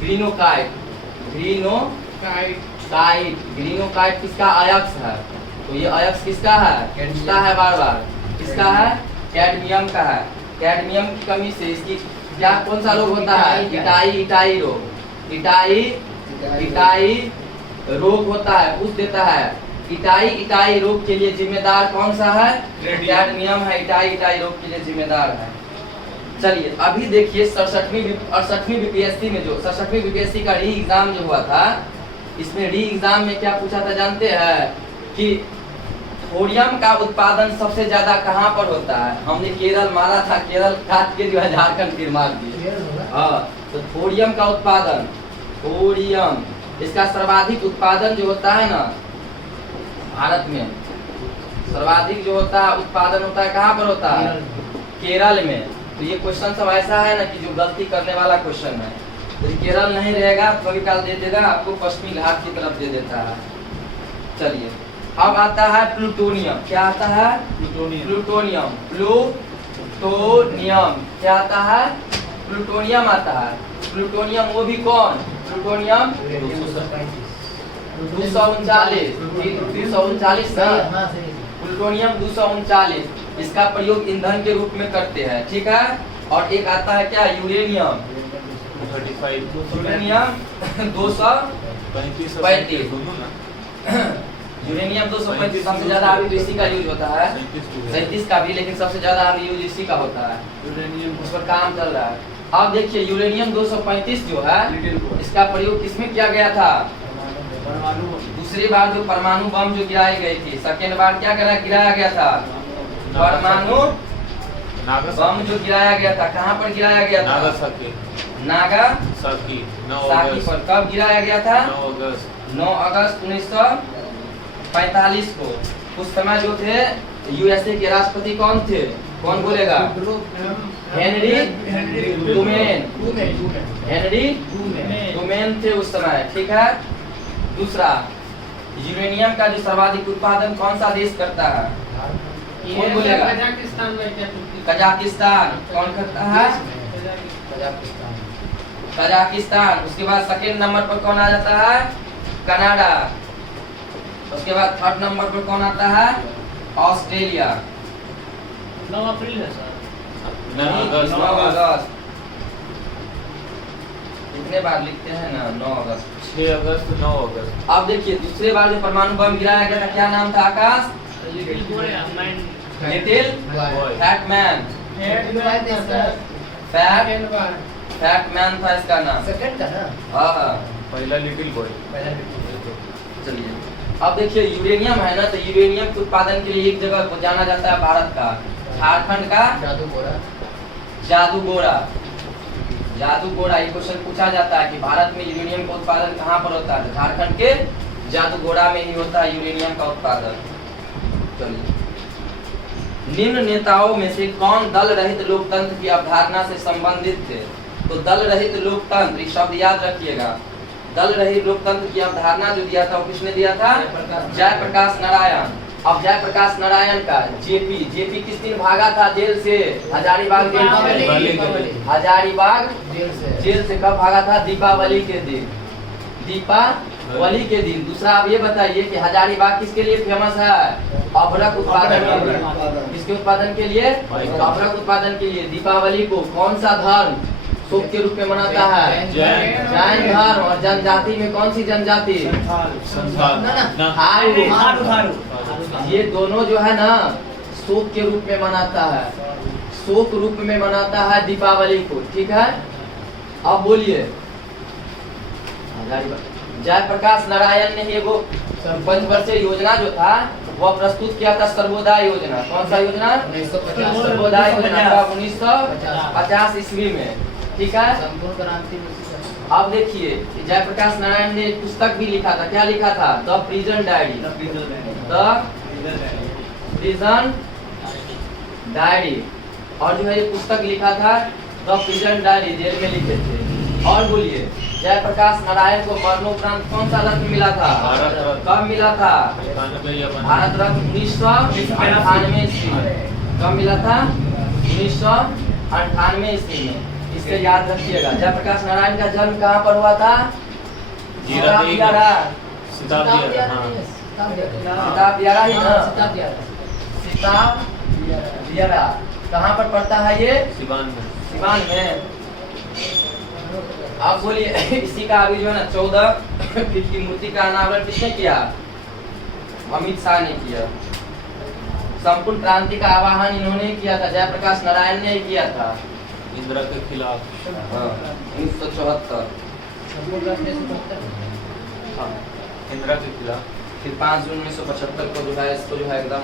Greenockite. Greenockite किसका अयस्क है? तो ये अयस्क किसका है? किसका है? बार बार किसका है? कैडमियम का है। कैडमियम की कमी से इसकी क्या कौन सा रोग होता है? इटाई रोग। इटाई रोग होता है, पूछ देता है। इटाई रोग के लिए जिम्मेदार कौन सा है? कैडमियम है, इटाई रोग के लिए जिम्मेदार है। चलिए अभी देखिए 68वीं बीपीएससी में जो 67वीं बीपीएससी का री एग्जाम जो हुआ था, इसमें री एग्जाम में क्या पूछा था जानते हैं? कि थोरियम का उत्पादन सबसे ज्यादा कहाँ पर होता है? हमने केरल मारा था, केरल काट के जो है झारखंड फिर मार दिए। हाँ, तो थोरियम का उत्पादन, थोरियम इसका सर्वाधिक उत्पादन जो होता है ना भारत में, सर्वाधिक जो होता है उत्पादन होता है कहाँ पर होता है? केरल में। तो ये क्वेश्चन सब ऐसा है ना कि जो गलती करने वाला क्वेश्चन है, तो केरल नहीं रहेगा तो कभी काल दे देगा आपको पश्चिमी घाट की तरफ दे देता है। चलिए अब आता है प्लूटोनियम। क्या आता है? प्लूटोनियम। क्या आता है? प्लूटोनियम आता है। प्लूटोनियम वो भी कौन? प्लूटोनियम 239 ना, प्लूटोनियम 239 इसका प्रयोग ईंधन के रूप में करते हैं, ठीक है। और एक आता है क्या? यूरेनियम 235 यूरेनियम 235 सबसे ज्यादा अभी तो इसी का यूज होता है, 37 का भी, लेकिन सबसे ज्यादा अभी यूज इसी का होता है, उस पर काम चल रहा है। अब देखिए यूरेनियम 235 जो है इसका प्रयोग किसमें किया गया था? दूसरी बार जो परमाणु बम जो गिराई गई थी, सेकेंड बार क्या गिराया गया था? परमाणु बम जो गिराया गया था, कहाँ पर गिराया गया था? नागासाकी पर। कब गिराया गया था? 9 अगस्त 1945 को। उस समय जो थे यूएसए के राष्ट्रपति कौन थे? कौन बोलेगा? हेनरी ट्रूमैन थे उस समय, ठीक है। दूसरा, यूरेनियम का जो सर्वाधिक उत्पादन कौन सा देश करता है? कौन बोलेगा? कजाकिस्तान। कौन करता है? कजाकिस्तान। उसके बाद सेकेंड नंबर पर कौन आ जाता है? कनाडा। उसके बाद थर्ड नंबर पर कौन आता है? ऑस्ट्रेलिया। 9 अप्रैल है सर। 9 अगस्त। कितने बार लिखते हैं ना? 9 अगस्त, 6 अगस्त, 9 अगस्त। अब देखिए दूसरे बार जो परमाणु बम गिराया गया था, क्या नाम था? आकाश? लिटिल फैट मैन था इसका नाम। सेकंड का ना? हाँ, पहला लिटिल बॉय। चलिए अब देखिए यूरेनियम है ना, तो यूरेनियम के उत्पादन के लिए एक जगह को जाना जाता है भारत का, झारखंड का जादूगोड़ा। ये क्वेश्चन पूछा जाता है कि भारत में यूरेनियम का उत्पादन कहाँ पर होता है? झारखंड के जादूगोड़ा में ही होता है यूरेनियम का उत्पादन। चलिए, निम्न नेताओं में से कौन दल रहित लोकतंत्र की अवधारणा से संबंधित थे? तो दल रहित लोकतंत्र, एक शब्द याद रखिएगा, दल रहित लोकतंत्र की अवधारणा जो दिया था वो किसने दिया था? जयप्रकाश नारायण। अब जयप्रकाश नारायण का जेपी किस दिन भागा था जेल से? हजारीबाग जेल से। हजारीबाग जेल से कब भागा था? दीपावली के दिन। दीपावली के दिन। दूसरा आप ये बताइए कि हजारीबाग किसके लिए फेमस है? अभ्रक उत्पादन के लिए। किसके उत्पादन के लिए? अभ्रक उत्पादन के लिए। दीपावली को कौन सा धर्म शुभ के रूप में मनाता है? जैन धर्म। और जनजाति में कौन सी जनजाति? ये दोनों जो है ना शोक के रूप में मनाता है, शोक रूप में मनाता है दीपावली को, ठीक है। अब बोलिए, जयप्रकाश नारायण ने वो 5 वर्षीय योजना जो था वह प्रस्तुत किया था, सर्वोदय योजना। कौन सा योजना? सर्वोदय योजना 1950 ईस्वी में, ठीक है। अब देखिए जयप्रकाश नारायण ने पुस्तक भी लिखा था। क्या लिखा था? The prison diary. और जो है ये पुस्तक लिखा था द प्रिजन डायरी, जेल में लिखे थे। और बोलिए, जयप्रकाश नारायण को मरणोपरांत कौन सा रत्न मिला था? कब मिला था? भारत रत्न 1998 ईस्वी में। कब मिला था? 1998 ईस्वी में। इससे याद रखिएगा जयप्रकाश नारायण का जन्म कहाँ पर हुआ था? जीरा देवी का। दियारा। सिताब दिया हाँ सिताब दियारा ही ना? सिताब दियारा कहाँ पर पड़ता है ये? सिवान में। सिवान में। आप बोलिए इसी का अभी जो है ना 14 फीट की मूर्ति का अनावरण किसने किया? अमित शाह ने किया। संपूर्ण क्रांति का आह्वान इन्होंने किया था, जयप्रकाश नारायण ने ही किया था। इंदिरा के खिलाफ 1974। हाँ इंदिरा के खिलाफ। फिर 5 जून 1975 को जो है इसको जो है एकदम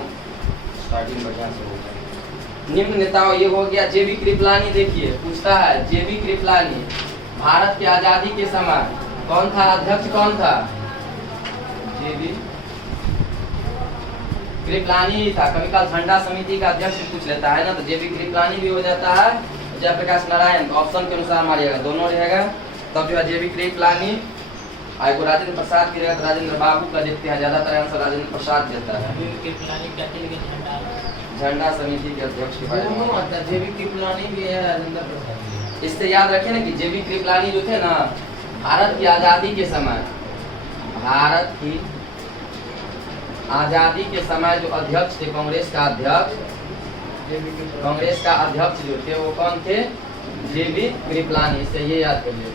स्टार्टिंग बढ़िया से हो गया। निम्न नेताओं ये हो गया। जेबी कृपलानी देखिए पूछता है, जेबी कृपलानी भारत की आजादी के समय कौन था अध्यक्ष? कौन था? जेबी कृपलानी ही था। कभी काल झंडा समिति का अध्यक्ष पूछ लेता है ना, तो जेबी कृपलानी भी हो जाता है, जयप्रकाश नारायण। तो ऑप्शन के अनुसार मारिएगा, दोनों रहेगा तब जो है जेबी कृपलानी। आई को राजेंद्र प्रसाद की रहेगा तो राजेंद्र बाबू का देखते हैं, ज्यादातर आंसर राजेंद्र प्रसाद देता है। झंडा समिति के अध्यक्ष के बारे में जेबी कृपलानी भी है, राजेंद्र प्रसाद। इससे याद रखें ना कि जेबी कृपलानी जो थे ना, भारत की आजादी के समय, भारत की आजादी के समय जो अध्यक्ष थे, कांग्रेस का अध्यक्ष, कांग्रेस का अध्यक्ष जो थे वो कौन थे? जेबी कृपलानी। इससे ये याद करिए।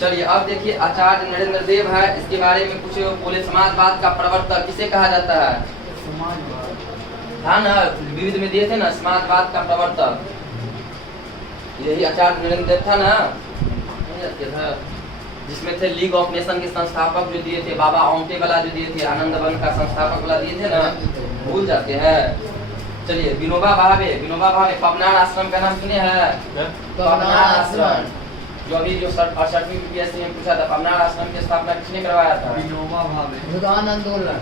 चलिए अब देखिए आचार्य नरेंद्र देव है, इसके बारे में कुछ बोले। समाजवाद का प्रवर्तक किसे कहा जाता है? था ना, विविध में दिए थे ना, समाजवाद का प्रवर्तक यही आचार्य नरेंद्र देव था ना, जिसमें थे लीग ऑफ नेशन के संस्थापक जो दिए थे, बाबा औंटे वाला जो दिए थे, आनंद वन का संस्थापक वाला दिए थे ना, भूल जाते हैं। चलिए विनोबा भावे, विनोबा भावे पवनार आश्रम का नाम सुने हैं? पवनार आश्रम जो अभी जो 68वीं यूपीएससी में पूछा था, पवनार आश्रम की स्थापना किसने करवाया था? विनोबा भावे। भूदान आंदोलन,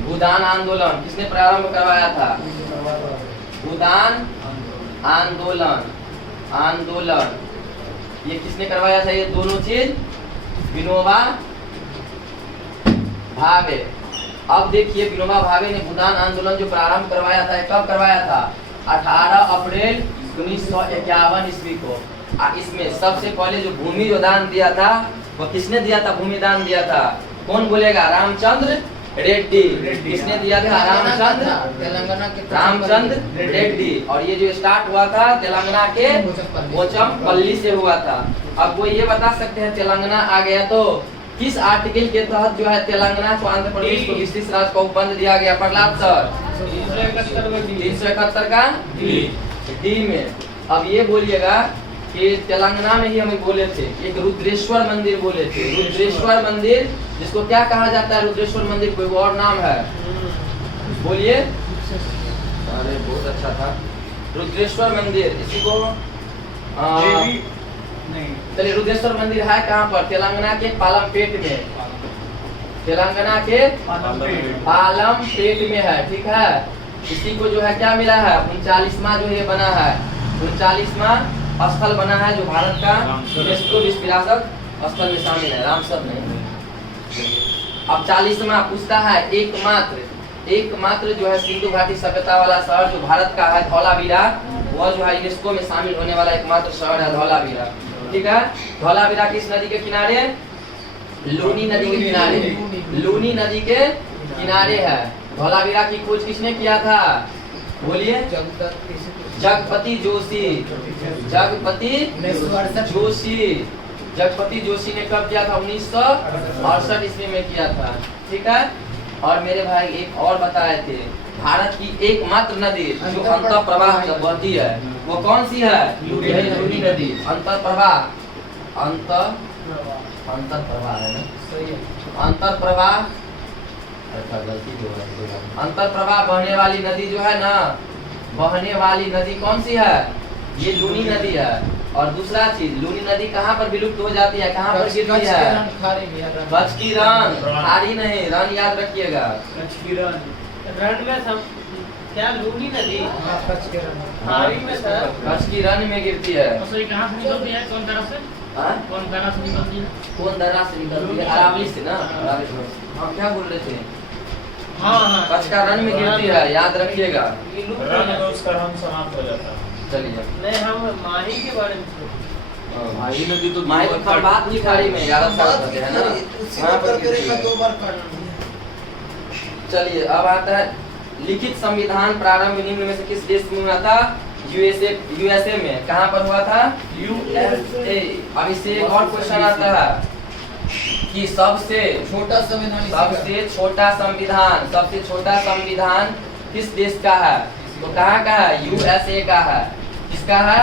भूदान आंदोलन किसने प्रारंभ करवाया था? भूदान आंदोलन, आंदोलन ये किसने करवाया था? ये दोनों चीज विनोबा भावे। अब देखिए विनोबा भावे ने भूदान आंदोलन जो प्रारंभ करवाया था, कब करवाया था? 18 अप्रैल 1951 ईस्वी को। इसमें सबसे पहले जो भूमि जो दान दिया था वो किसने दिया था? भूमि दान दिया था, कौन बोलेगा? रामचंद्र रेड्डी। किसने दिया था? रामचंद्र, तेलंगाना के रामचंद्र रेड्डी। और ये जो स्टार्ट हुआ था तेलंगाना के पोचमपल्ली से हुआ था। अब वो ये बता सकते हैं तेलंगाना आ गया तो किस आर्टिकल के तहत जो है तेलंगाना को, आंध्र प्रदेश को विशेष राज्य को उपबंध दिया गया? प्रहलाद सर 371 का डी में। अब ये बोलिएगा कि तेलंगाना में ही हमें बोले थे एक रुद्रेश्वर मंदिर बोले थे। रुद्रेश्वर मंदिर जिसको क्या कहा जाता है? रुद्रेश्वर मंदिर कोई और नाम है? बोलिए। अरे बहुत अच्छा था रुद्रेश्वर मंदिर। इसी को चलिए रुद्रेश्वर मंदिर है कहाँ पर? तेलंगाना के पालमपेट में, तेलंगाना के पालमपेट में है, ठीक है। इसी को जो है क्या मिला है? 39वां जो ये बना है, 39वां स्थल बना है जो भारत का यूनेस्को विश्व विरासत स्थल में शामिल है। रामसर नहीं। अब 40वां पूछता है एकमात्र जो है सिंधु घाटी सभ्यता वाला शहर जो भारत का है, धौलावीरा, वह जो है यूनेस्को में शामिल होने वाला एकमात्र शहर है धौलावीरा, ठीक है। धौलावीरा किस नदी के किनारे? लूनी नदी के किनारे, लूनी नदी के किनारे है। धौलावीरा की खोज किसने किया था? बोलिए। जगपति जोशी, जगपति जोशी, जगपति जोशी ने कब किया था? 1968 ईस्वी में किया था, ठीक है। और मेरे भाई एक और बताए थे, भारत की एकमात्र नदी जो अंतर प्रवाह बहती है वो कौन सी है? लूनी नदी। अंतर प्रवाह, अंतर प्रवाह है ना, अंतर प्रवाह, अंतर प्रवाह बहने वाली नदी जो है ना, बहने वाली नदी कौन सी है? ये लूनी नदी है। और दूसरा चीज, लूनी नदी कहाँ पर विलुप्त हो जाती है? कहाँ पर गिरती है? कच्छ की रण, खारी नहीं, रण याद रखिएगा। रण में सब क्या लूनी नदी? खारी में सर, कच्छ की रण में गिरती है। कहाँ से निकलती है? कौन तरह से? कौन तरह से निकलती है? कौन दर्रा से निकलती है? अरावली से ना, अरावली से। हाँ क्या बोल रहे थे? हाँ कच्छ का रण में गिरती है, याद रखिएगा। रन में उसका रंग समाप्त हो जाता है। चलिए नहीं, हम माही के बारे में सोच माही नदी तो माही खरबात की खाड़ी में 11 साल होते हैं ना, वहाँ पर गिरती है। दो बार काटना। चलिए अब आता है लिखित संविधान प्रारंभ निम्न में से किस देश में हुआ था? यूएसए में। कहाँ पर हुआ था? यूएसए। अब इससे एक और क्वेश्चन आता है कि सबसे छोटा संविधान सबसे छोटा संविधान किस देश का है? तो कहाँ का है? यूएसए का है। किसका है?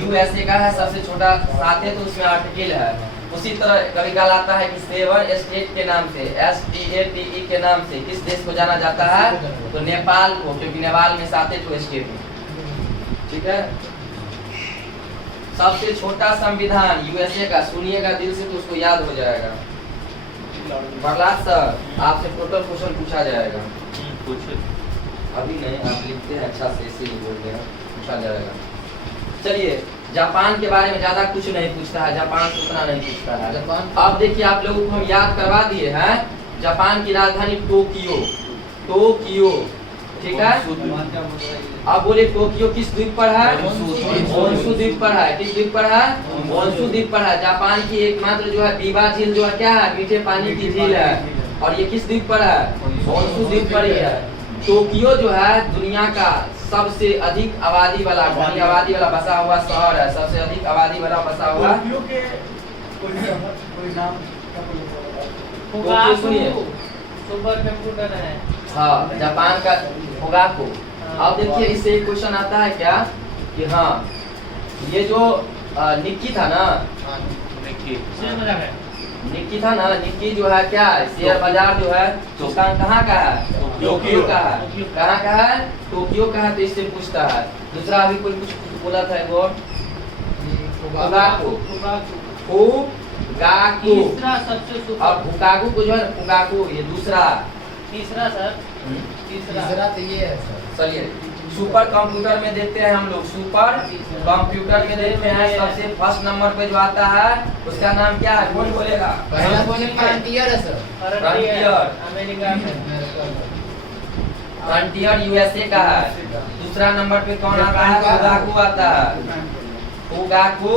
यूएसए का है सबसे छोटा। साथ है तो उसमें आर्टिकल है। उसी तरह कभी कहा आता है कि 7 स्टेट के नाम से, STATE के नाम से किस देश को जाना जाता है? तो नेपाल को, क्योंकि नेपाल में 7 स्टेट है। ठीक है, सबसे छोटा संविधान यूएसए का। सुनिएगा दिल से तो उसको याद हो जाएगा। प्रहलाद सर, आपसे टोटल क्वेश्चन पूछा जाएगा। कुछ अभी नहीं, आप लिखते हैं अच्छा से, इसीलिए बोल रहे हैं, पूछा जाएगा। चलिए, जापान के बारे में ज्यादा कुछ नहीं पूछता है, जापान से उतना नहीं पूछता है। जापान अब देखिए आप लोगों को हम याद करवा दिए हैं। जापान की राजधानी टोक्यो, टोक्यो, ठीक है। अब बोले टोक्यो किस द्वीप पर है? होन्शु द्वीप पर है। किस द्वीप पर है? होन्शु द्वीप पर है। जापान की एकमात्र जो है बीबा झील जो है क्या है? मीठे पानी की झील है। और ये किस द्वीप पर है? होन्शु द्वीप पर ही है। टोक्यो जो है दुनिया का सबसे अधिक आबादी वाला, घनी आबादी वाला बसा हुआ शहर है। सबसे अधिक आबादी वाला बसा हुआ टोक्यो। सुनिए, सुपर कंप्यूटर है। हाँ, जापान का होगाको। अब देखिए इससे एक क्वेश्चन आता है क्या कि हाँ ये जो निक्की था ना, निक्की था ना, निक्की जो है क्या है? शेयर बाजार जो है उसका कहाँ का है? टोक्यो का है। कहाँ का है? टोक्यो का है। तो इससे पूछता है। दूसरा अभी कोई कुछ बोला था एक और, होगाको, होगाको। तीसरा सबसे सुपर। अब हुकागु को जो है हुकागु, ये दूसरा। तीसरा सर, तीसरा तो ये है सर। चलिए सुपर कंप्यूटर में देखते हैं हम लोग। सुपर कंप्यूटर में देखते हैं सबसे फर्स्ट नंबर पे जो आता है उसका नाम क्या है? कौन बोलेगा? पहला कौन फ्रंटियर है सर? फ्रंटियर। अमेरिका में। फ्रंटियर यूएसए का है। दूसरा नंबर पे कौन आता है? होगाकू आता है। होगाकू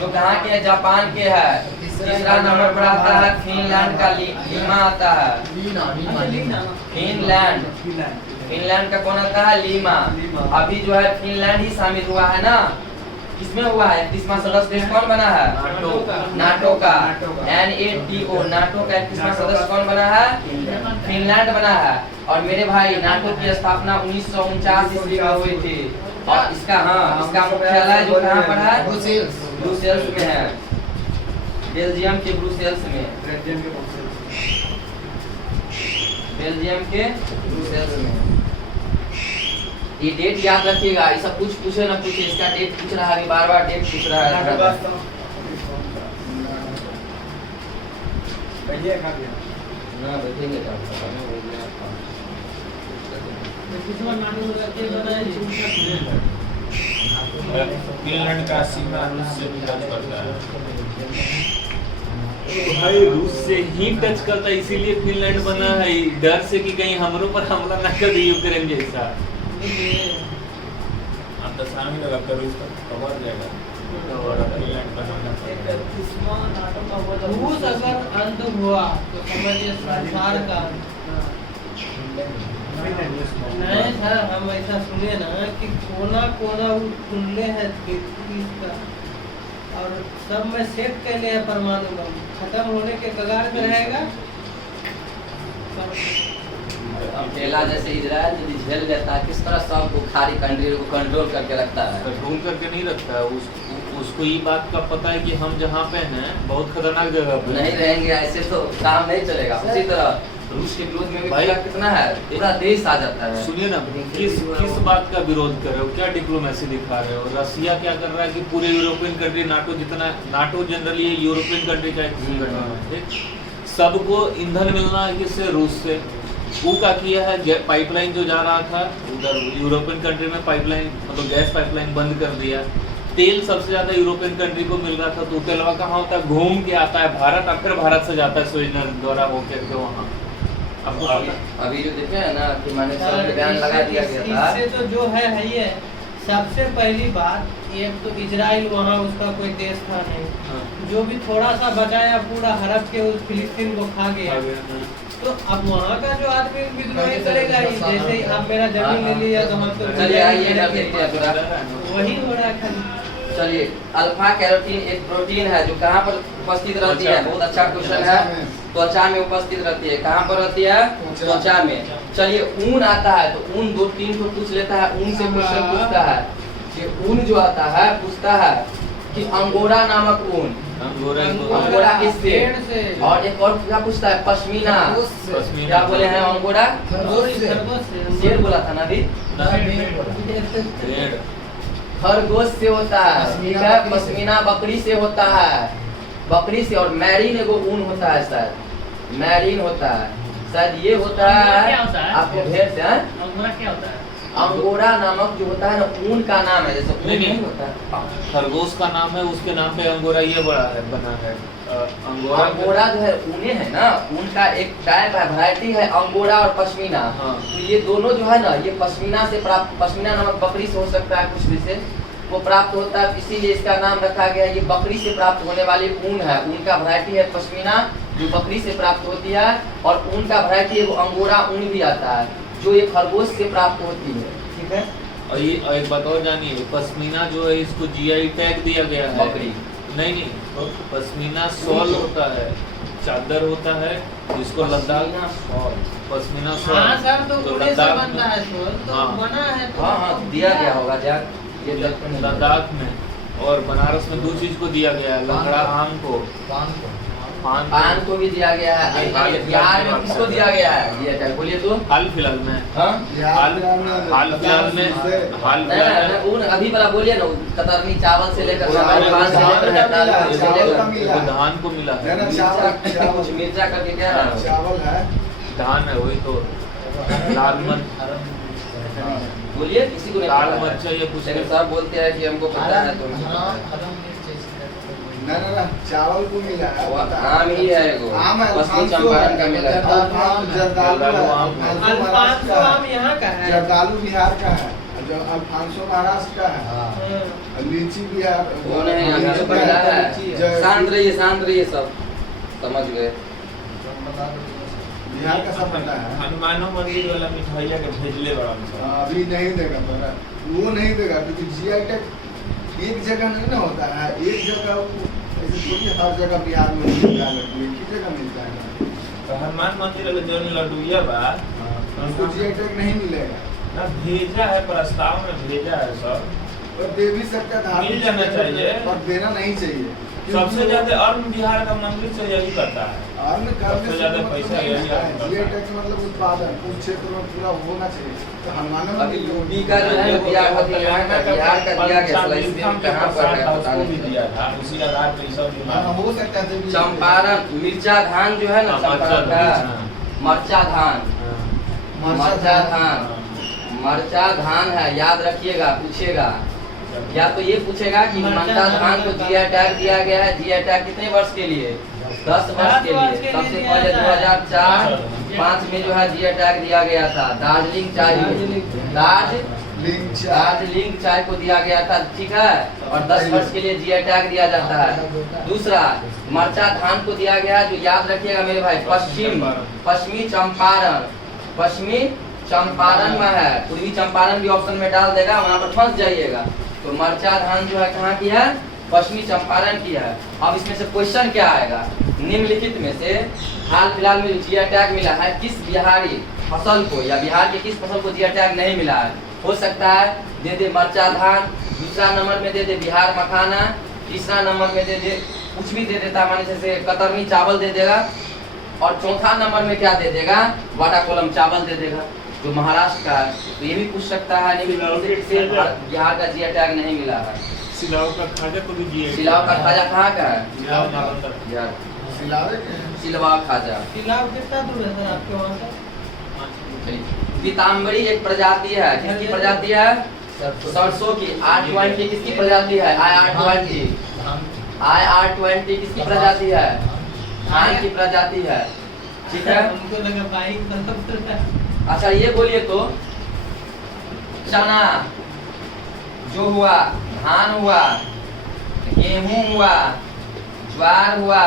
जो कहाँ के है? जापान के है। तीसरा नंबर पर आता है फिनलैंड का लीमा आता है। फिनलैंड का कौन आता है? लीमा। अभी जो है फिनलैंड ही शामिल हुआ है ना, किसमें हुआ है? 31वां सदस्य देश कौन बना है? नाटो का। NATO, नाटो का 31वां सदस्य कौन बना है? फिनलैंड बना है। और मेरे भाई नाटो की स्थापना 1949 ईस्वी में हुई थी। और इसका इसका मुख्यालय जो कहाँ पर है? ब्रुसेल्स में है। बेल्जियम के ब्रुसेल्स में। बेल्जियम के ब्रुसेल्स में। ये डेट याद रखिएगा। ये सब कुछ पूछे ना पूछे, इसका डेट पूछ रहा है, अभी बार बार डेट पूछ रहा है। ना बैठेंगे फिनलैंड का सीमा रूस से भी टच करता है। भाई रूस से ही टच करता है, इसीलिए फिनलैंड बना है, डर से कि कहीं हमरों पर हमला न कर दे यूक्रेन जैसा। अब 10 साल लगा कर रूस का कवर जाएगा और फिनलैंड का रूस अगर अंत हुआ तो समझिए संसार का। नहीं सर, हम ऐसा सुने ना कि कोना कोना टुल्ले है पृथ्वी का, और सब में सेट कर लिया परमाणु बम, खत्म होने के कगार पे रहेगा। अकेला जैसे इजराइल यदि झेल लेता है, किस तरह सब को खाड़ी कंट्री को कंट्रोल करके रखता है? कंट्रोल करके नहीं रखता है। उसको ये बात का पता है कि हम जहाँ पे हैं बहुत खतरनाक जगह पे नहीं रहेंगे, ऐसे तो काम नहीं चलेगा। उसी तरह रूस के विरोध में भी भाई, पूरा कितना है, पूरा देश आ जाता है। सुनिए ना, किस बात का विरोध कर रहे हो? क्या डिप्लोमेसी दिखा रहे हो? रसिया क्या कर रहा है कि पूरे European country, NATO generally European country का एक संगठन है, सबको ईंधन मिलना है किससे? रूस से। वो क्या किया है, पाइपलाइन जो जा रहा था उधर यूरोपियन कंट्री में, पाइपलाइन मतलब गैस पाइपलाइन बंद कर दिया। तेल सबसे ज्यादा यूरोपियन कंट्री को मिल रहा था, तो तेलवा कहाँ होता है? घूम के आता है भारत, और फिर भारत से जाता है सुएज नहर द्वारा होकर के वहाँ। अभी जो देखे है ना कि मैंने सब बयान लगा दिया गया था। इससे तो जो है ये सबसे पहली बात, एक तो इजराइल वहाँ उसका कोई देश था नहीं, हाँ, जो भी थोड़ा सा बचाया पूरा हड़प के उस फिलिस्तीन को खा गया। आ गया, हाँ। तो अब वहाँ का जो आदमी विद्रोही करेगा ही, जैसे ही आप मेरा जमीन ले लिया तो हम तो चलिए आइए ना देखते हैं थोड़ा। वही हो रहा है खाली। चलिए, अल्फा कैरोटीन एक प्रोटीन है जो कहाँ पर उपस्थित रहती है? बहुत अच्छा क्वेश्चन है। त्वचा में उपस्थित रहती है। कहाँ पर रहती है? त्वचा में। चलिए, ऊन आता है तो ऊन 2-3 को पूछ लेता है, ऊन से क्वेश्चन पूछता है। ये ऊन जो आता है पूछता है कि अंगोरा नामक ऊन, अंगोरा किससे? पेड़ से। और एक और क्या पूछता है? पश्मीना। पश्मीना। क्या बोले हैं? अंगोरा खरगोश से। शेर बोला था ना अभी। भेड़। खरगोश से होता है, ठीक है। पश्मीना बकरी से होता है, बकरी से। और मैरीन एगो ऊन होता है, शायद मैरीन होता है, शायद ये होता अंगोरा है क्या होता है? आपको भेड़ से। हैं? अंगोरा क्या होता है? अंगोरा नामक जो होता है ना, ऊन का नाम है, जैसे ऊन नहीं, नहीं होता है। खरगोश का नाम है, उसके नाम पे अंगोरा ये बना है। अंगोरा अंगोरा जो है ऊने है ना, ऊन का एक टाइप है, वैरायटी है अंगोरा और पश्मीना। हाँ। तो ये दोनों जो है ना, ये पश्मीना से प्राप्त, पश्मीना नामक बकरी से हो सकता है, कुछ भी से वो प्राप्त होता है, इसीलिए इसका नाम रखा गया है। ये बकरी से प्राप्त होने वाली ऊन है, ऊन का वैरायटी है पश्मीना, जो बकरी से प्राप्त होती है। और ऊन का वैरायटी है वो अंगोरा ऊन भी आता है, जो ये खरगोश से प्राप्त होती है, ठीक है। और ये एक बात और जानिए, पश्मीना जो है इसको जीआई टैग दिया गया है। बकरी नहीं, पश्मीना शॉल होता है, चादर होता है जिसको लद्दाख पश्मीना शॉल। हाँ सर, तो जो उड़े से लद्दाख बनता में- है शॉल, तो हाँ। बना है तो हाँ हाँ, दिया गया होगा जाग, ये लद्दाख में। और बनारस में 2 चीज को दिया गया है, लंगड़ा आम को, पान को भी दिया गया है। बिहार में किसको दिया गया है? ये क्या बोलिए तो? हाल फिलहाल में हाँ? हाल फिलहाल में ऊन अभी वाला बोलिए ना, कतरनी चावल से लेकर चावल पान से लेकर हड़ताल से चावल लेकर- का मिला है। धान को मिला है, मिर्चा, कुछ मिर्चा करके क्या है? चावल है। धान है वही तो। लाल मिर्च, बोलिए, किसी को नहीं लाल पता है। मिर्च ये पूछ लेकिन सब बोलते हैं कि हमको पता है, तो हमको पता है। ना चावल को मिला है। वो आम ही है एगो, आम है, पश्चिमी अल्फांसो चंपारण का मिला है। जर्दालू है, आम है। अल्फांसो महाराष्ट्र अल्फांसो का आम है, यहाँ का है। जर्दालू बिहार का है, जो अल्फांसो महाराष्ट्र का है, हाँ। लीची बिहार कौन है? लीची हमको बिहार पता का है। लीची है। शांत रहिए सब समझ गए। बिहार का सब पता है। हनुमानो मंदिर वाला मिठाइया के भेजले बड़ा हमसे। अभी नहीं देगा तोरा, वो नहीं देगा क्योंकि जीआई टैग एक जगह नहीं ना होता है, एक जगह वो ऐसे थोड़ी हर जगह बिहार में मिलता है, लड्डू एक ही जगह मिलता है तो हनुमान मंदिर वाला जो लड्डूया बा उसको जीआई टैग नहीं मिलेगा। ना भेजा है, प्रस्ताव में भेजा है सब। और दे भी सकता है, मिल जाना चाहिए। और देना नहीं चाहिए। सबसे ज्यादा अर्न बिहार का मंदिर से यही करता है। अर्न करने सबसे से ज्यादा मतलब पैसा नहीं यही है। अर्न करता जीआई है। टैग मतलब उत्पादन उस क्षेत्र में पूरा होना चाहिए। तो हनुमान अभी यूपी का जो है बिहार का दिया गया, इसमें कहाँ पर है पता उसको भी नहीं। दिया था, उसी आधार पे सब बीमार हो सकता है जब चंपारण मिर्चा धान जो है ना, चंपारण का मरचा धान, मरचा धान, मरचा धान है, याद रखिएगा, पूछेगा। या तो ये पूछेगा कि मरचा धान को जीआई टैग दिया गया है। जीआई टैग कितने वर्ष के लिए? 10 वर्ष के लिए। सबसे पहले 2004-5 में जो है जीआई टैग दिया गया था दार्जिलिंग चाय, दार्जिलिंग चाय को दिया गया था, ठीक है। और 10 वर्ष के लिए जीआई टैग दिया जाता है। दूसरा, मरचा धान को दिया गया, जो याद रखिएगा मेरे भाई, पश्चिमी चंपारण, पश्चिमी चंपारण में है। पूर्वी चंपारण भी ऑप्शन में डाल देगा, वहां पर फंस जाइएगा। तो मरचा धान जो है कहाँ की है? पश्चिमी चंपारण की है। अब इसमें से क्वेश्चन क्या आएगा? निम्नलिखित में से हाल फिलहाल में जीआई टैग मिला है किस बिहारी फसल को, या बिहार के किस फसल को जीआई टैग नहीं मिला है? हो सकता है दे दे मरचा धान, दूसरा नंबर में दे दे बिहार मखाना, तीसरा नंबर में दे दे कुछ भी दे देता, माने जैसे कतरनी चावल दे देगा, और चौथा नंबर में क्या दे देगा? वाटा कोलम चावल दे देगा, जो महाराष्ट्र का है। तो ये भी पूछ सकता है निम्नलिखित से बिहार का जीआई टैग नहीं मिला है। सिलाव का खाजा को भी दिया है। सिलाव का खाजा कहाँ का है? सिलाव नालंदा। बिहार। सिलावे के हैं। सिलवा खाजा। सिलाव कितना दूर है सर आपके वहाँ से? पीताम्बरी एक प्रजाति है, किसकी प्रजाति है? सरसों की। R20 किसकी प्रजाति है? IR20 किसकी प्रजाति है? धान की प्रजाति है, ठीक है। हमको लगा बाइक मतलब अच्छा ये बोलिए तो, चना जो हुआ धान हुआ, गेहूं हुआ, ज्वार हुआ,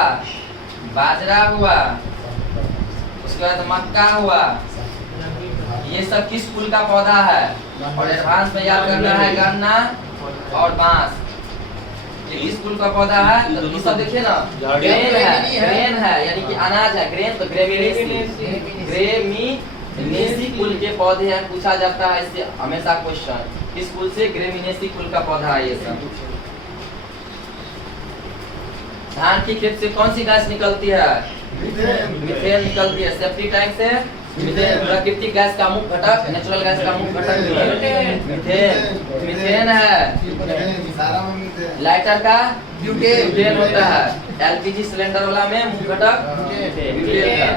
बाजरा हुआ, उसके बाद मक्का हुआ, ये सब किस कुल का पौधा है? और एडवांस में याद करना है गन्ना और बांस, ये किस कुल का पौधा है? तो ये सब देखिए ना, ग्रेन है यानी कि अनाज है, ग्रेन तो ग्रेमिनेसी कुल के पौधे हैं। पूछा जाता है इससे हमेशा क्वेश्चन, किस कुल से? ग्रेमिनेसी कुल का पौधा है ये सब। धान की खेत से कौन सी गैस निकलती है? मीथेन निकलती है। सेफ्टी टैंक से मीथेन, प्राकृतिक गैस का मुख्य घटक, नेचुरल गैस का मुख्य घटक मीथेन है। लाइटर का ब्यूटेन होता है। एलपीजी सिलेंडर वाला में मुख्य घटक ब्यूटेन है।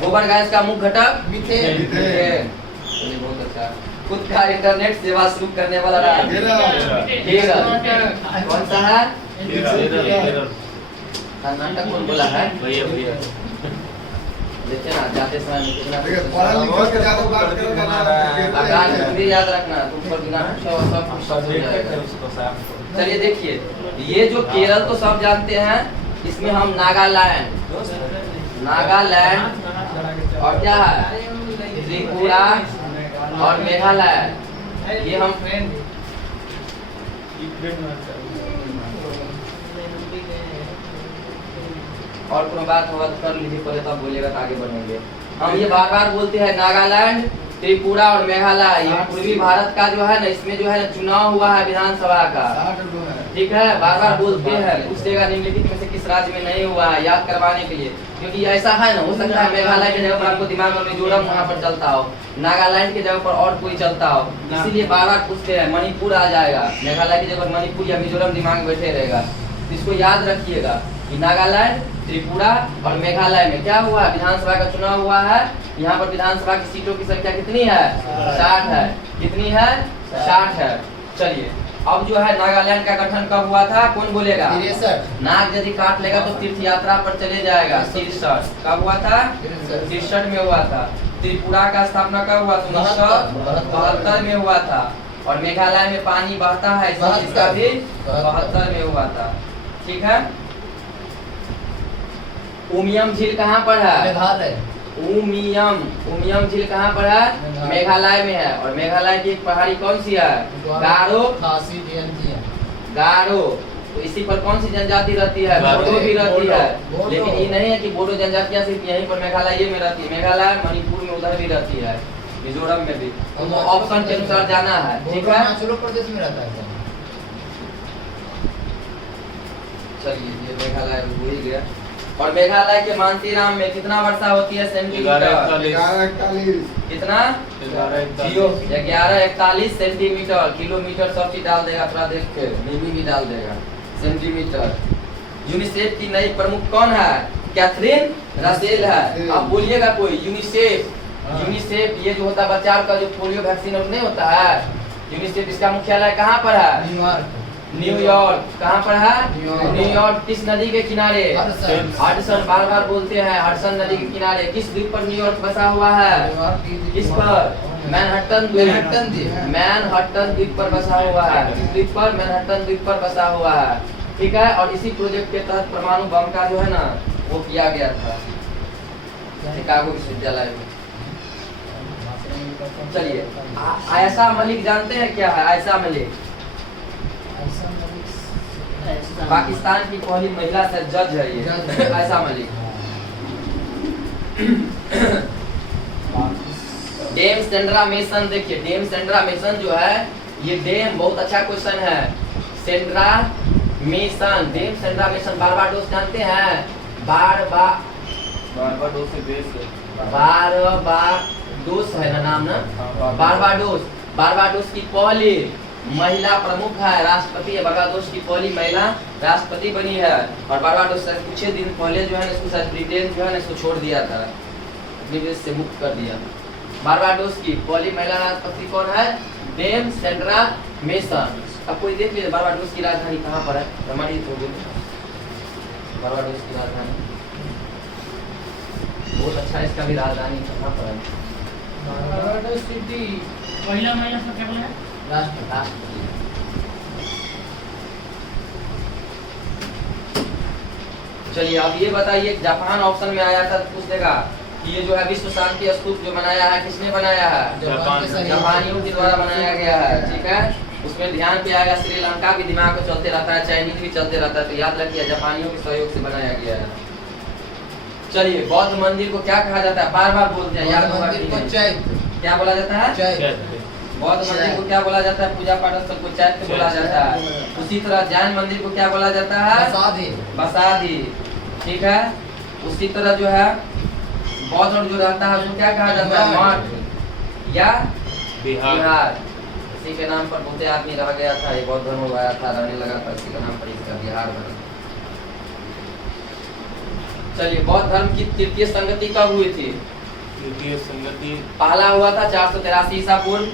गोबर गैस का मुख्य घटक मीथेन। चलिए बहुत अच्छा। खुद का इंटरनेट सेवा शुरू करने वाला केरल, कौन सा है? कर्नाटक कौन बोला है? भैया देखिए ना, जाते समय कितना याद भी याद रखना, तुम पर बिना सब कुछ हो जाएगा। चलिए देखिए, ये जो केरल तो सब जानते हैं, इसमें हम नागालैंड और क्या है? त्रिपुरा और मेघालय, ये हम और कोई बात होगा तो कर लीजिए पहले, तब बोलिएगा तो आगे बढ़ेंगे। हम ये बार बार बोलते हैं नागालैंड, त्रिपुरा और मेघालय, ये पूर्वी भारत का जो है ना, इसमें जो है ना चुनाव हुआ है विधानसभा का, ठीक है, बार बार बोलते हैं। पूछेगा निम्नलिखित में से किस राज्य में नहीं हुआ है, याद करवाने के लिए, क्योंकि ऐसा है ना, हो सकता है मेघालय के जगह पर आपको दिमाग में मिजोरम वहाँ पर चलता हो, नागालैंड की जगह पर और कोई चलता हो, इसीलिए बार बार पूछते हैं। मणिपुर आ जाएगा, मेघालय की जगह पर मणिपुर या मिजोरम दिमाग में बैठे रहेगा। इसको याद रखिएगा कि नागालैंड, त्रिपुरा और मेघालय में क्या हुआ? विधानसभा का चुनाव हुआ है। यहाँ पर विधानसभा की सीटों की संख्या कितनी है? 60 है। कितनी है? 60 है। चलिए, अब जो है नागालैंड का गठन कब हुआ था? कौन बोलेगा? 63। नाग यदि काट लेगा तो तीर्थ यात्रा पर चले जाएगा। 63 कब हुआ था? 63 में हुआ था। त्रिपुरा का स्थापना कब हुआ? 1972 में हुआ था। और मेघालय में पानी बहता है, इसका भी 72 में हुआ था। ठीक है। उमियम झील कहाँ पर है? मेघालय। उमियम झील कहाँ पर है? मेघालय में है। और मेघालय की एक पहाड़ी कौन सी है? गारो, खासी, जयंती। गारो। तो इसी पर कौन सी जनजाति रहती है? बोडो भी रहती है। लेकिन ये नहीं है कि बोडो जनजातियां सिर्फ यहीं पर मेघालय में रहती है। मेघालय, मणिपुर में उधर भी रहती है, मिजोरम में भी। तो ऑप्शन के अनुसार जाना है। ठीक है, हिमाचल प्रदेश में रहता है। चलिए, ये मेघालय हो ही गया। और मेघालय के मानसीराम में कितना वर्षा होती है सेंटीमीटर? 1141। कितना? 1141 सेंटीमीटर। किलोमीटर सब चीज डाल देगा, थोड़ा देख के मिली भी डाल देगा। सेंटीमीटर। यूनिसेफ की नई प्रमुख कौन है? कैथरीन रसेल है। अब बोलिएगा कोई, यूनिसेफ ये जो होता है बच्चा का जो पोलियो वैक्सीन नहीं होता है, यूनिसेफ इसका मुख्यालय कहाँ पर है? न्यूयॉर्क। कहाँ पर है? न्यूयॉर्क। किस नदी के किनारे? हडसन। बार बार बोलते हैं, हडसन नदी के किनारे। किस द्वीप पर न्यूयॉर्क बसा हुआ है? किस पर? मैनहट्टन द्वीप। मैनहट्टन द्वीप पर बसा हुआ है। किस द्वीप पर? मैनहट्टन द्वीप पर बसा हुआ है। ठीक है। और इसी प्रोजेक्ट के तहत परमाणु बम का जो है ना, वो किया गया था शिकागो विश्वविद्यालय में। चलिए, आयशा मलिक जानते हैं क्या है? आयशा मलिक पाकिस्तान की पहली महिला जज है ये, Ayesha Malik. Dame Sandra Mason, देखिए डेम सेंड्रा मेसन जो है, ये डेम बहुत अच्छा क्वेश्चन है। Sandra Mason, Dame Sandra Mason Barbados जानते हैं? बारबाडोस से देश है। बारबाडोस है ना नाम ना? बारबाडोस की पहली महिला प्रमुख है, राष्ट्रपति है। बारबाडोस की पहली महिला राष्ट्रपति बनी है। और बारबाडोस से कुछ ही दिन पहले जो है इसको शायद ब्रिटेन जो है इसको छोड़ दिया था, अपनी देश से मुक्त कर दिया। बारबाडोस की पहली महिला राष्ट्रपति कौन है? Dame Sandra Mason. अब कोई देख लीजिए बारबाडोस की राजधानी कहाँ पर है? प्रमाणित हो गई बारबाडोस की राजधानी, बहुत अच्छा। इसका भी राजधानी कहाँ पर है? सिटी। राष्ट्रपति। चलिए अब ये बताइए, जापान ऑप्शन में आया था, पूछ देगा कि ये जो है विश्व शांति स्तूप जो बनाया है किसने बनाया है? जापान के सहयोग। जापानियों के द्वारा बनाया गया है, ठीक है। उसमें ध्यान पे आएगा श्रीलंका भी दिमाग में चलते रहता है, चाइनीज भी चलते रहता है, तो याद रखिए जापानियों के सहयोग से बनाया गया है। चलिए बौद्ध मंदिर को क्या कहा जाता है? बार बार बोलते हैं, याद होगा मंदिर को कि चैत्य क्या बोला जाता है? चैत्य बौद्ध मंदिर को क्या बोला जाता है? पूजा पाठ स्थल को चैत्य बोला जाता है। उसी तरह जैन मंदिर को क्या बोला जाता है? बसादी बसादी, ठीक है। उसी तरह जो है बौद्ध और जो रहता है उसको क्या कहा जाता है? मठ या बिहार। इसी के नाम पर बहुत आदमी रह गया था, ये बौद्ध धर्म आया था, रहने लगा था, इसी के नाम पर इसका बिहार बना। चलिए बौद्ध धर्म की तृतीय संगति कब हुई थी? तृतीय संगति पहला हुआ था 483 ईसा पूर्व,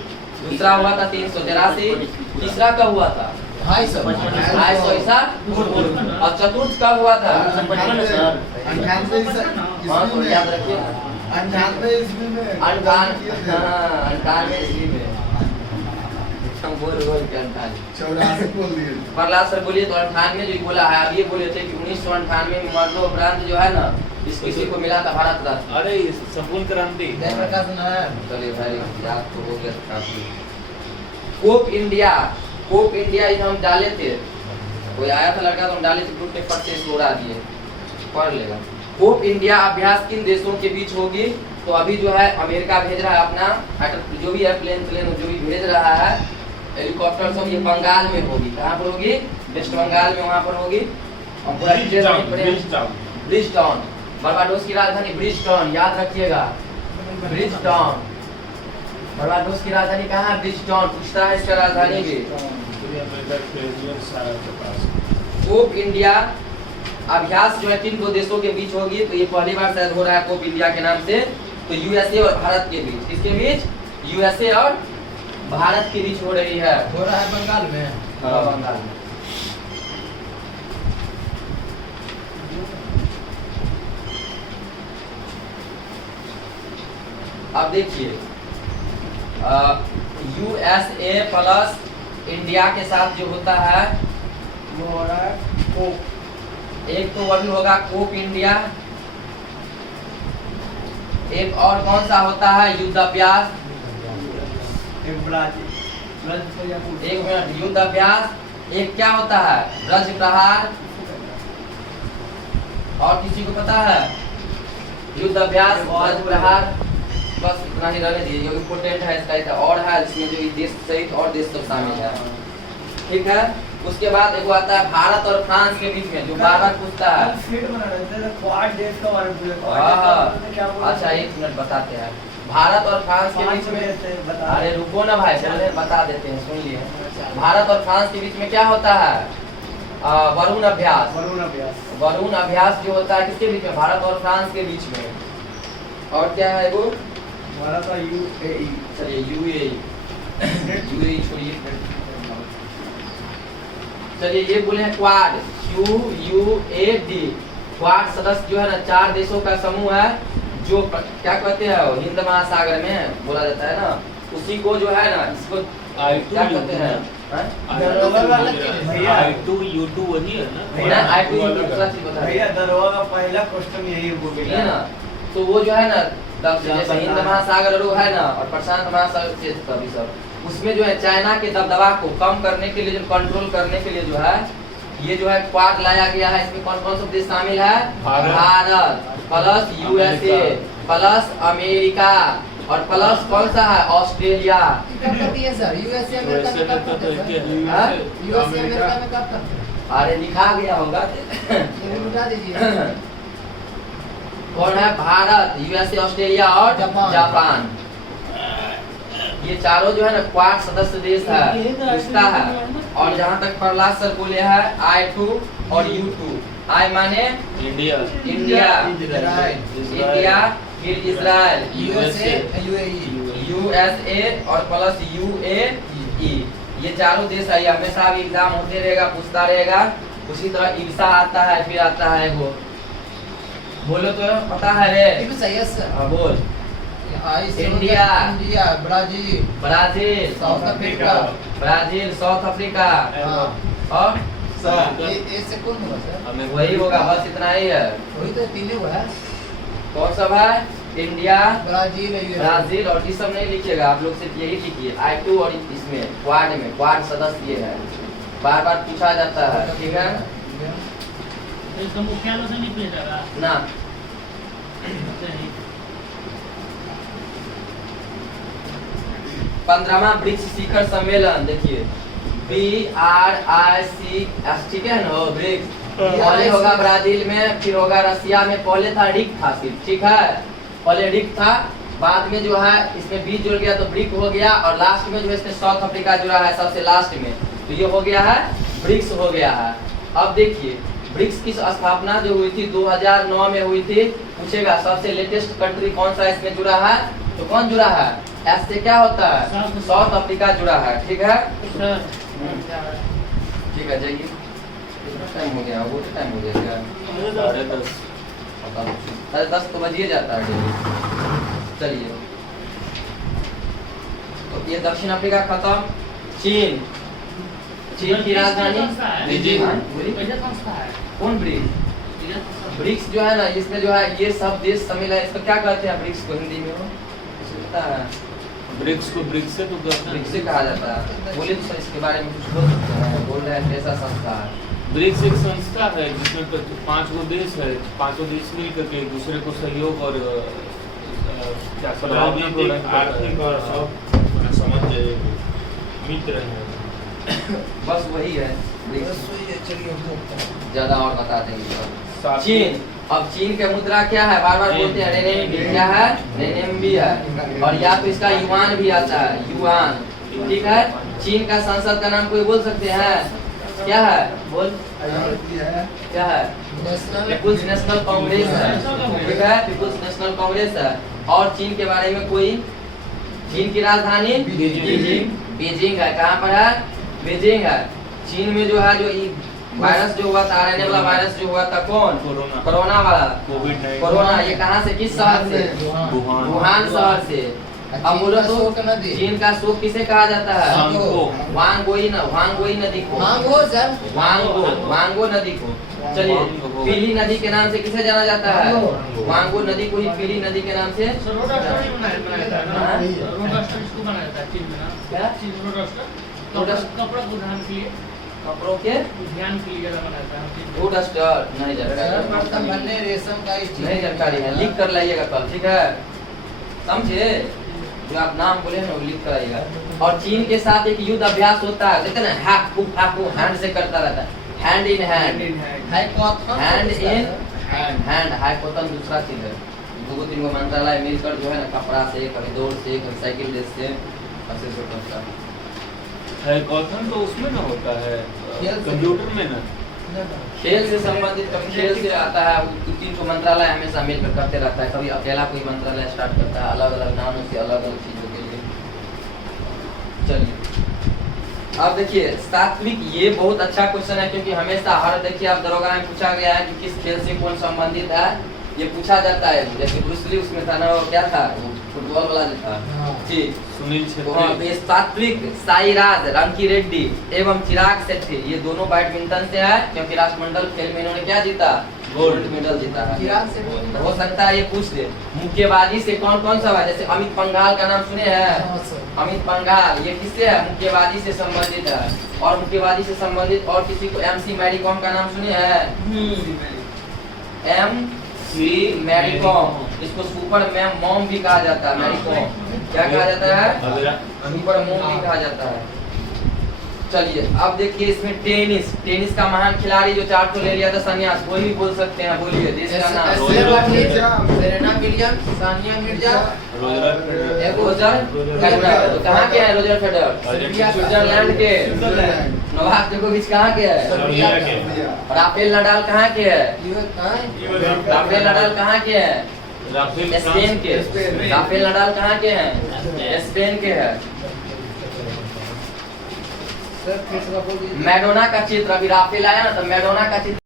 दूसरा हुआ था 383, तीसरा कब हुआ था? 250 ईसा पूर्व, और चतुर्थ कब हुआ था? 98 हाँ, तो याद रखिए 98 ईस्वी में 98 ईस्वी में। हम बोल के 98 84 बोल दिए। प्रहलाद सर बोलिए तो 98 जो बोला है, अब ये बोले थे कि 1998 में मरणोपरांत जो है ना इस किसी को मिला था भारत रत्न। अरे ये संपूर्ण क्रांति जयप्रकाश नारायण। चलिए भाई याद तो हो गया काफी। कोप इंडिया, कोप इंडिया ये हम डाले थे, कोई आया था लड़का तो हम डाले थे ग्रुप में, फट से इसको उड़ा दिए, पढ़ लेगा। कोप इंडिया अभ्यास किन देशों के बीच होगी? तो अभी जो है अमेरिका भेज रहा है अपना जो भी है प्लेन जो भी भेज रहा है हेलीकॉप्टर सब, ये बंगाल में होगी। कहाँ पर होगी? वेस्ट बंगाल में, वहाँ पर होगी। और पूरा ब्रिजटाउन, बारबाडोस की राजधानी ब्रिजटाउन, याद रखिएगा ब्रिजटाउन। बारबाडोस की राजधानी कहाँ है? ब्रिजटाउन। पूछता है इसका राजधानी भी। कोप इंडिया अभ्यास जो है किन दो देशों के बीच होगी? तो ये पहली बार शायद हो रहा है कोप इंडिया के नाम से, तो यूएसए और भारत के बीच। किसके बीच? यूएसए और भारत के बीच हो रही है। हो रहा है बंगाल में। हाँ, बंगाल में। अब देखिए यूएसए प्लस इंडिया के साथ जो होता है वो हो रहा है कोप। एक तो वही होगा कोप इंडिया, एक और कौन सा होता है? युद्धाभ्यास। एक मिनट, युद्धाभ्यास। एक क्या होता है? ब्रज प्रहार। और किसी को पता है? युद्धाभ्यास, ब्रज प्रहार, बस इतना ही रहने दीजिए, जो इम्पोर्टेंट है इसका एक और है जिसमें जो देश सहित और देश सब शामिल है, ठीक है। उसके बाद एक आता है भारत और फ्रांस के बीच में, जो बार-बार पूछता है। अच्छा एक मिनट बताते हैं। भारत और फ्रांस के बीच में, अरे रुको ना भाई, बोले बता देते हैं, सुन लिए। भारत और फ्रांस के बीच में क्या होता है? वरुण अभ्यास। वरुण अभ्यास जो होता है किसके बीच में? भारत और फ्रांस के बीच में। और क्या है वो? चलिए यूएई छोड़िए। चलिए ये बोले हैं क्वाड, QUAD। क्वाड सदस्य जो है ना 4 देशों का समूह है, जो क्या कहते हैं हिंद महासागर में बोला जाता है ना, उसी को जो है ना इसको क्या कहते हैं? I2U2 वही है ना? I2U2 दूसरा चीज बता भैया दरोगा का पहला क्वेश्चन यही हो है गया ना। तो वो जो है ना जैसे हिंद महासागर रोग है ना और प्रशांत महासागर क्षेत्र भी सब, उसमें जो है चाइना के दबदबा को कम करने के लिए, जो कंट्रोल करने के लिए जो है ये जो है क्वाड लाया गया है। इसमें कौन कौन से देश शामिल है? Bharat plus USA plus America और प्लस कौन सा है? ऑस्ट्रेलिया। कब करती है सर? यूएसए अमेरिका में कब करते हैं? यूएसए अमेरिका में कब करते हैं? अरे लिखा गया होगा। ये भी बता दीजिए। कौन है? भारत, यूएसए, ऑस्ट्रेलिया और जापान। ये चारों जो है ना क्वाड सदस्य देश है, पूछता है। और जहाँ तक प्रहलाद सर बोले हैं I2 और U2। I माने इंडिया, इंडिया, फिर इजराइल, यूएसए यूएई, USA और प्लस UAE। ये चारों देश है। ये हमेशा भी एग्जाम होते रहेगा, पूछता रहेगा। उसी तरह IBSA आता है, फिर आता है वो, बोलो तो पता है रे? ये भी सही है सर। हाँ बोल। India, Brazil, Brazil, south Africa, Brazil, south Africa हाँ, और ये से कौन होगा सर? हमें वही होगा, बस इतना ही है। वही तो तीनों हुआ है। कौन सब है? इंडिया, ब्राजील है, ब्राजील, और ये सब नहीं लिखिएगा आप लोग, सिर्फ यही लिखिए I2 और इसमें क्वाड में, क्वाड सदस्य ये है, बार बार पूछा जाता है, ठीक है इसका मुख्यालय से नहीं भेजेगा ना। नहीं 15वां ब्रिक्स शिखर सम्मेलन देखिए, BRICS, ठीक है ना, ब्रिक्स पहले होगा ब्राजील में, फिर होगा रसिया में। पहले था रिक था सिर्फ, ठीक है, पहले रिक था, बाद में जो है इसमें बी जुड़ गया तो ब्रिक हो गया, और लास्ट में जो है इसमें साउथ अफ्रीका जुड़ा है सबसे लास्ट में, तो ये हो गया है ब्रिक्स हो गया है। अब देखिए ब्रिक्स की स्थापना जो हुई थी 2009 में हुई थी। पूछेगा सबसे लेटेस्ट कंट्री कौन सा इसमें जुड़ा है, तो कौन जुड़ा है? एस से क्या होता है? साउथ अफ्रीका जुड़ा है, ठीक है। सर ठीक है, जाइए, टाइम हो गया, वो टाइम हो गया, 10:30 साढ़े 10 तो बजिए जाता है। चलिए, तो ये दक्षिण अफ्रीका खत्म। चीन, चीन की राजधानी बीजिंग। हाँ, बोलिए। कैसे संस्था है कौन ब्रिक्स? ब्रिक्स जो है ना, इसमें जो है ये सब देश शामिल है। इसको क्या कहते हैं ब्रिक्स को हिंदी में? इसको पता है? ब्रिक्स को ब्रिक्स से तो कहते हैं। ब्रिक्स से कहा जाता है। बोलिए तो सर इसके बारे में कुछ बोल सकते हैं? बोल रहे हैं ऐसा संस्था है। ब्रिक्स एक संस्था है जिसमें 5 गो देश है, 5 देश मिल करके एक दूसरे को सहयोग और क्या राजनीतिक, आर्थिक और सब समझ मित्र हैं। बस वही है ब्रिक्स। ज्यादा और बता देंगे। चीन, अब चीन के मुद्रा क्या है? बार बार बोलते हैं रेनेनबी, क्या है? रेनेनबी है, और या तो इसका युआन भी आता है, युआन, ठीक है। चीन का संसद का नाम कोई बोल सकते हैं? क्या है? बोल, क्या है? पीपुल्स नेशनल कांग्रेस है, ठीक है, पीपुल्स नेशनल कांग्रेस है। और चीन के बारे में कोई? चीन की राजधानी बीजिंग, बीजिंग है। कहाँ पर है? बीजिंग है। चीन में जो है, जो वायरस जो हुआ था, आरएनए वाला वायरस जो हुआ था, कौन? कोरोना, कोरोना वाला, कोविड-19। कोरोना, ये कहाँ से, किस शहर से? वुहान शहर से। अब बोलो तो चीन का शोक किसे कहा जाता है? वांगोई नदी को, वांगो नदी को। चलिए, पीली नदी के नाम से किसे जाना जाता है? वांगो नदी को ही पीली नदी के नाम से। रोड रास्ता नहीं बनाया जाता हाँ? है, रोड रास्ता इसको बनाया जाता है चीन में ना। क्या? चीन रोड रास्ता रोड रास्ता? कपड़ा को उद्यान के लिए, कपड़ों के उद्यान के लिए ज्यादा बनाया जाता है। रोड स्टार नहीं जानकारी, रेशम का नहीं जानकारी है, लिख कर लाइएगा कल, ठीक है, समझे? जो आप नाम बोले ना वो लिख कर आइएगा। और चीन के साथ एक युद्ध अभ्यास होता है, देखते ना, हाकू हैंड से करता रहता है, hand in hand, hand in hand. हाइपोथन दूसरा चीज है, 2-3 गो मंत्रालय मिलकर जो है ना, कपड़ा से, कॉरिडोर से, साइकिल रेस से, ऐसे से करता है। हैकाथन तो उसमें ना होता है, कंप्यूटर में ना। खेल से संबंधित, कभी खेल से आता है, 2-3 को मंत्रालय हमेशा मिलकर करते रहता है। कभी अकेला कोई मंत्रालय स्टार्ट करता है, अलग अलग नामों से, अलग अलग चीजों के लिए। चलिए, अब देखिए सात्विक, ये बहुत अच्छा क्वेश्चन है, क्योंकि हमेशा हर, देखिए आप दरोगा में पूछा गया है कि किस खेल से कौन संबंधित है, ये पूछा जाता है। जैसे ब्रूस ली उसमें था ना, वो क्या था, फुटबॉल वाला जो था, ठीक, सुनील हाँ, छेत्री। ये सात्विक साईराज रंकी रेड्डी एवं चिराग शेट्टी, ये दोनों बैडमिंटन से है, क्योंकि राष्ट्रमंडल खेल में इन्होंने क्या जीता? गोल्ड मेडल जीता है। तो हो सकता है ये पूछ दे। मुक्केबाजी से कौन कौन सा है? जैसे अमित पंघाल का नाम सुने हैं? अमित पंघाल, ये किससे है? मुक्केबाजी से संबंधित है। और मुक्केबाजी से संबंधित और किसी को MC मैरी कॉम का नाम सुने हैं? MC मैरी कॉम, इसको सुपर मैम मॉम भी कहा जाता है। मैरी कॉम क्या कहा जाता है? सुपर मॉम भी कहा जाता है। चलिए, अब देखिए इसमें टेनिस, टेनिस का महान खिलाड़ी जो 4 को ले लिया था संन्यास, कोई भी बोल सकते हैं, बोलिए देश का नाम। Serena Williams, Sania Mirza, Roger Federer. तो कहाँ के हैं रोजर फेडरर? स्विट्जरलैंड के। नोवाक जोकोविच कहाँ के है? राफेल नडाल कहाँ के है? राफेल नडाल कहाँ के है? स्पेन के। राफेल नडाल कहाँ के हैं? स्पेन के है। मैडोना का चित्र, अभी राफेल आया ना, तो मैडोना का चित्र